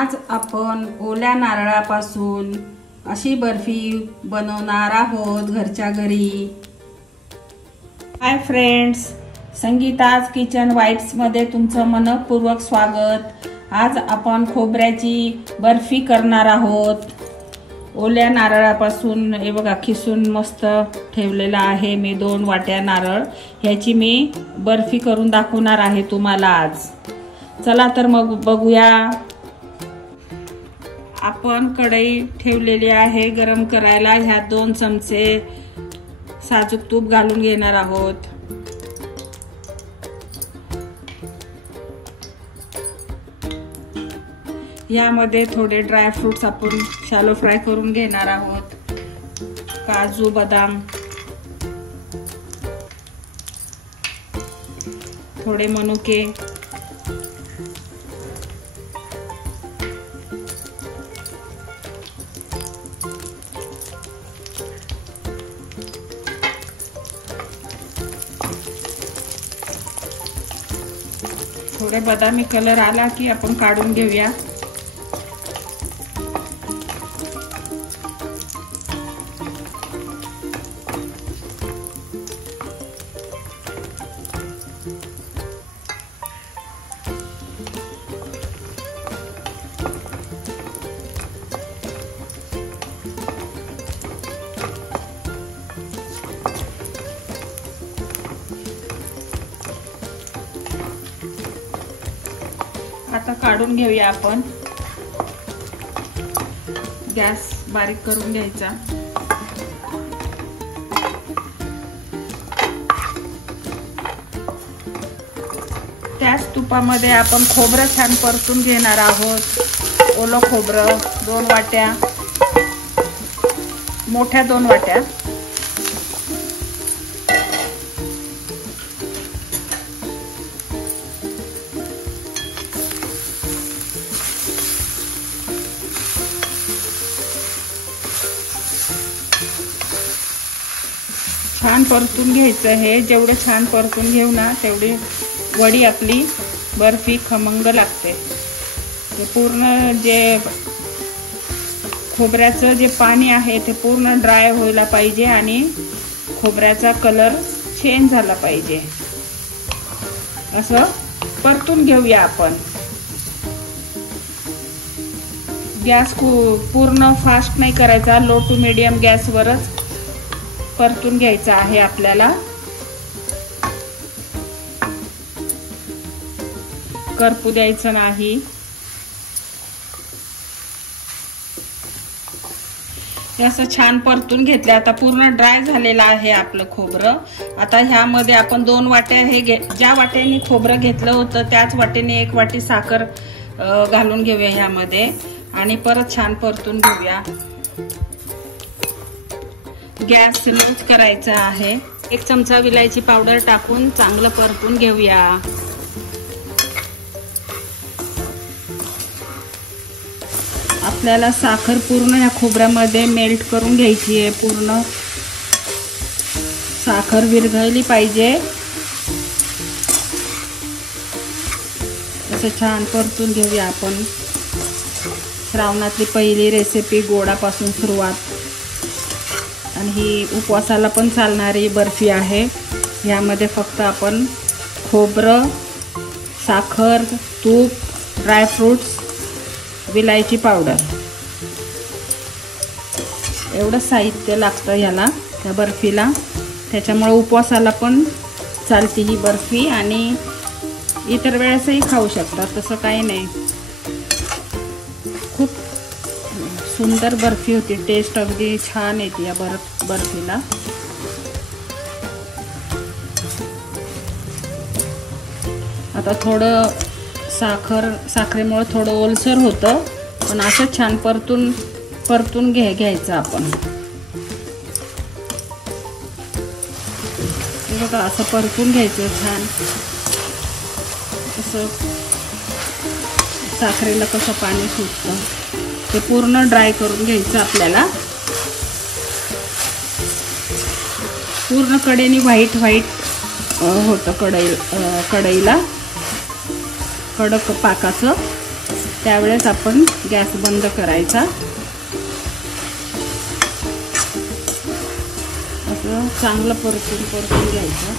आज आपण ओल्या नारळापासून अशी बर्फी बनवणार आहोत घरच्या घरी। हाय फ्रेंड्स, संगीताज किचन वाइट्स मध्ये तुमचं मनपूर्वक स्वागत। आज आपण खोबऱ्याची बर्फी करणार आहोत। ओल्या नारळापासून हे बघा खिसून मस्त ठेवलेला आहे मी 2 वाट्या नारळ। ह्याची मी बर्फी करून दाखवणार आहे तुम्हाला आज। चला तर मग बघूया। आपण कढई ठेवलेली आहे गरम करायला। ह्यात 2 चमचे साजूक तूप घालून घेणार आहोत। यामध्ये थोडे ड्राय फ्रूट्स आपण शॅलो फ्राय करून घेणार आहोत। काजू, बदाम, थोडे मनुके, थोडे बदामी कलर आला की आपण काढून घेऊया। आता काढून घेऊया आपण। गॅस बारीक करून घ्यायचा। त्याच तुपामध्ये आपण खोबरं छान परतून घेणार आहोत। ओलं खोबरं 2 वाट्या, मोठ्या 2 वाट्या। छान परतून घ्यायचं। हे जेवढं छान परतून घेऊ ना तेवढी वडी आपली बर्फी खमंग लागते। ते पूर्ण जे खोबऱ्याचं जे पाणी आहे ते पूर्ण ड्राय व्हायला पाहिजे आणि खोबऱ्याचा कलर चेंज झाला पाहिजे। असं परतून घेऊया आपण। गॅस पूर्ण फास्ट नाही करायचा, लो टू मीडियम गॅसवरच परतून घ्यायचा आहे आपल्याला। करपू द्यायचं नाही। हे असं छान परतून घेतलं। आता पूर्ण ड्राय झालेलं आहे आपलं खोबरं। आता ह्यामध्ये आपण 2 वाट्या हे ज्या वाट्याने खोबरं घेतलं होतं त्याच वाट्याने 1 वाटी साखर घालून घेऊया ह्यामध्ये आणि परत छान परतून घेऊया। गॅस स्लोच करायचा आहे। 1 चमचा विलायची पावडर टाकून चांगलं परतून घेऊया। आपल्याला साखर पूर्ण या खोबऱ्यामध्ये मेल्ट करून घ्यायची आहे। पूर्ण साखर विरघळली पाहिजे। असं छान परतून घेऊया आपण। श्रावणातली पहिली रेसिपी गोडापासून सुरुवात आणि ही उपवासाला पण चालणारी बर्फी आहे। यामध्ये फक्त आपण खोबरं, साखर, तूप, ड्राय फ्रूट्स, विलायची पावडर एवढं साहित्य लागतं याला, त्या बर्फीला। त्याच्यामुळे उपवासाला पण चालते ही बर्फी आणि इतर वेळेसही खाऊ शकतात, तसं काही नाही। खूप सुंदर बर्फी होती, टेस्ट अगदी छान येते या बर्फीला। आता थोडं साखरेमुळे थोडं ओलसर होतं, पण असं छान परतून घ्यायचं आपण। हे बघा असं परतून घ्यायचं छान। असं साखरेला कसं पाणी सुटतं ते पूर्ण ड्राय करून घ्यायचं आपल्याला। पूर्ण कडेने व्हाईट होतं कढईला कडक पाकाचं। त्यावेळेस आपण गॅस बंद करायचा. असं चांगलं परतून घ्यायचं.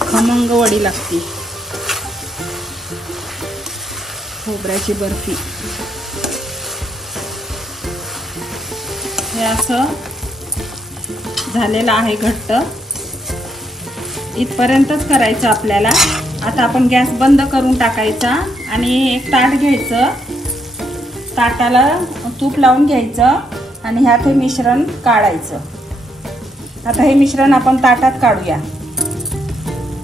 खमंग वडी लागते खोबऱ्याची बर्फी. हे असं झालेलं आहे घट्ट. इथपर्यंतच करायचं आपल्याला. आता आपण गॅस बंद करून टाकायचा आणि एक ताट घ्यायचं. ताटाला तूप लावून घ्यायचं आणि ह्यात हे मिश्रण काढायचं. आता हे मिश्रण आपण ताटात काढूया.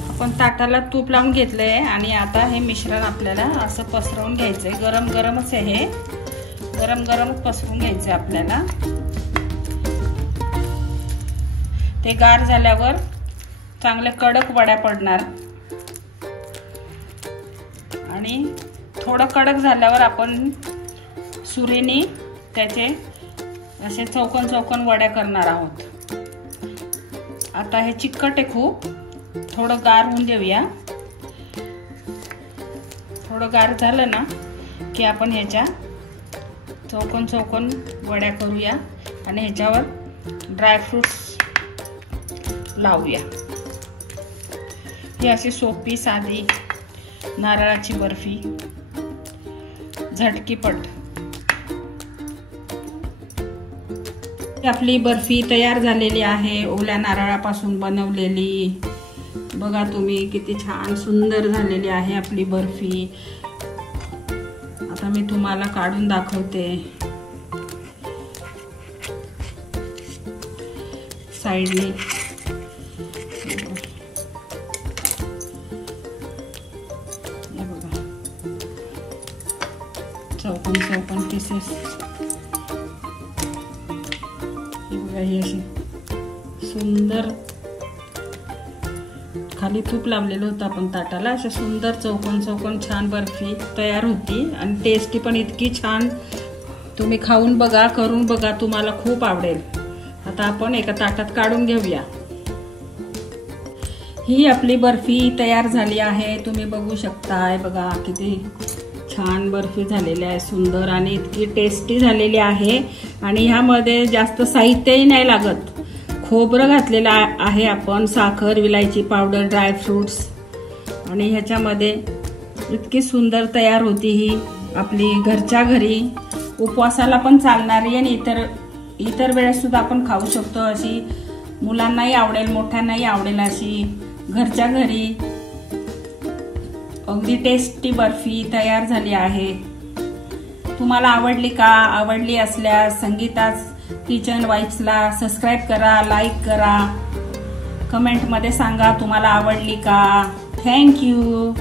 आपण ताटाला तूप लावून घेतलंय आणि आता हे मिश्रण आपल्याला असं पसरवून घ्यायचंय. गरम गरमच आहे हे. गरम गरमच पसरवून घ्यायचंय आपल्याला. ते गार झाल्यावर चांगले कडक वड्या पडणार आणि थोडं कडक झाल्यावर आपण सुरीने त्याचे असे चौकोन चौकोन वड्या करणार आहोत. आता हे चिकट आहे खूप. थोडं गार होऊन देऊया. थोडं गार झालं ना की आपण ह्याच्या चौकोन चौकोन वड्या करूया आणि ह्याच्यावर ड्रायफ्रुट्स लावूया. ही अशी सोपी साधी नारळाची बर्फी झटकीपट. आपली बर्फी तयार झालेली आहे ओल्या नारळापासून बनवलेली. बघा तुम्ही किती छान सुंदर झालेली आहे आपली बर्फी. आता मी तुम्हाला काढून दाखवते. साइडने चौकोन चौकोन पीसेस. ही अशी सुंदर खाली तूप लावलेलं होतं आपण ताटाला. अशा सुंदर चौकोन चौकोन छान बर्फी तयार होती आणि टेस्टी पण इतकी छान. तुम्ही खाऊन बघा, करून बघा, तुम्हाला खूप आवडेल. आता आपण एका ताटात काढून घेऊया. ही आपली बर्फी तयार झाली आहे. तुम्ही बघू शकताय. बघा किती छान बर्फी झालेली आहे, सुंदर आणि इतकी टेस्टी झालेली आहे. आणि ह्यामध्ये जास्त साहित्यही नाही लागत. खोबरं घातलेलं आहे आपण, साखर, विलायची पावडर, ड्रायफ्रुट्स आणि ह्याच्यामध्ये इतकी सुंदर तयार होती ही आपली घरच्या घरी. उपवासाला पण चालणारी आणि इतर वेळेस सुद्धा आपण खाऊ शकतो. अशी मुलांनाही आवडेल, मोठ्यांनाही आवडेल अशी घरच्या घरी अगदी टेस्टी बर्फी तयार झाली आहे. तुम्हाला आवडली का? आवडली असल्यास संगीताज किचन वाईब्सला सबस्क्राईब करा, लाईक करा, कमेंटमध्ये सांगा तुम्हाला आवडली का. थँक्यू.